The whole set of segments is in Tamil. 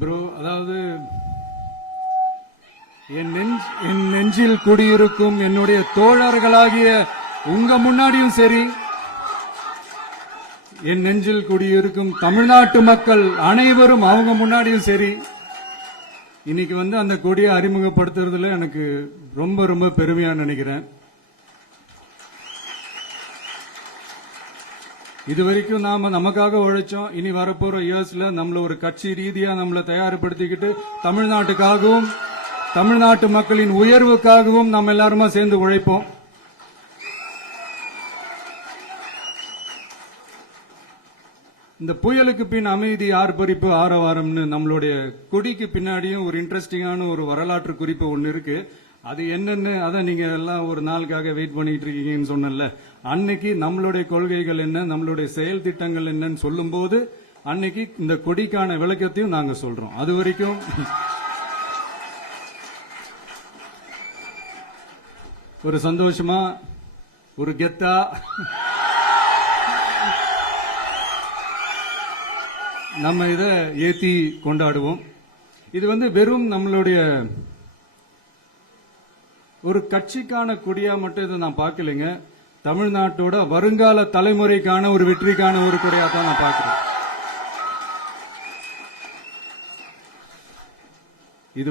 ப்ரோ, அதாவது என் நெஞ்சில் குடியிருக்கும் என்னுடைய தோழர்களாகிய உங்க முன்னாடியும் சரி, என் நெஞ்சில் குடியிருக்கும் தமிழ்நாட்டு மக்கள் அனைவரும் அவங்க முன்னாடியும் சரி, இன்னைக்கு அந்த கொடியை அறிமுகப்படுத்துறதுல எனக்கு ரொம்ப ரொம்ப பெருமையா நினைக்கிறேன். இதுவரைக்கும் நாம நமக்காக உழைச்சோம். இனி வரப்போற இயர்ஸ்ல நம்மள ஒரு கட்சி ரீதியா நம்மளை தயார்படுத்திக்கிட்டு தமிழ்நாட்டுக்காகவும் தமிழ்நாட்டு மக்களின் உயர்வுக்காகவும் நம்ம எல்லாருமா சேர்ந்து உழைப்போம். இந்த புயலுக்கு பின் அமைதி ஆர்ப்பரிப்பு ஆரவாரம்னு நம்மளுடைய கொடிக்கு பின்னாடியும் ஒரு இன்ட்ரெஸ்டிங்கான ஒரு வரலாற்று குறிப்பு ஒன்னு இருக்கு. அது என்னன்னு அதான் நீங்க எல்லாம் ஒரு நாளுக்காக வெயிட் பண்ணிட்டு இருக்கீங்கன்னு சொன்னல. அன்னைக்கு நம்மளுடைய கொள்கைகள் என்ன, நம்மளுடைய செயல் திட்டங்கள் என்னன்னு சொல்லும் போது அன்னைக்கு இந்த கொடிக்கான விளக்கத்தையும் நாங்க சொல்றோம். அது வரைக்கும் ஒரு சந்தோஷமா ஒரு கெத்தா நம்ம இத ஏத்தி கொண்டாடுவோம். இது வெறும் நம்மளுடைய ஒரு கட்சிக்கான கொடியா மட்டும் இதை நான் பார்க்கலைங்க. தமிழ்நாட்டோட வருங்கால தலைமுறைக்கான ஒரு வெற்றிக்கான ஒரு கொடியா தான் நான் பார்க்கிறேன். இது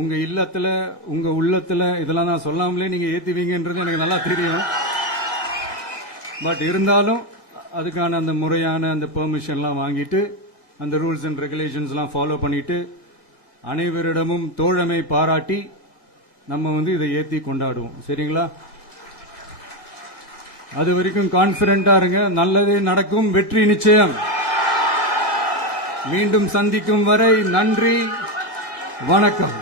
உங்க இல்லத்துல உங்க உள்ளத்துல இதெல்லாம் நான் சொல்லாமலே நீங்க ஏத்துவீங்கன்றது எனக்கு நல்லா தெரியும். பட் இருந்தாலும் அதுக்கான அந்த முறையான அந்த பெர்மிஷன்லாம் வாங்கிட்டு அந்த ரூல்ஸ் அண்ட் ரெகுலேஷன்ஸ் எல்லாம் ஃபாலோ பண்ணிட்டு அனைவரிடமும் தோழமை பாராட்டி நம்ம இதை ஏத்தி கொண்டாடுவோம். சரிங்களா? அது வரைக்கும் கான்பிடண்டா இருங்க. நல்லதே நடக்கும். வெற்றி நிச்சயம். மீண்டும் சந்திக்கும் வரை நன்றி, வணக்கம்.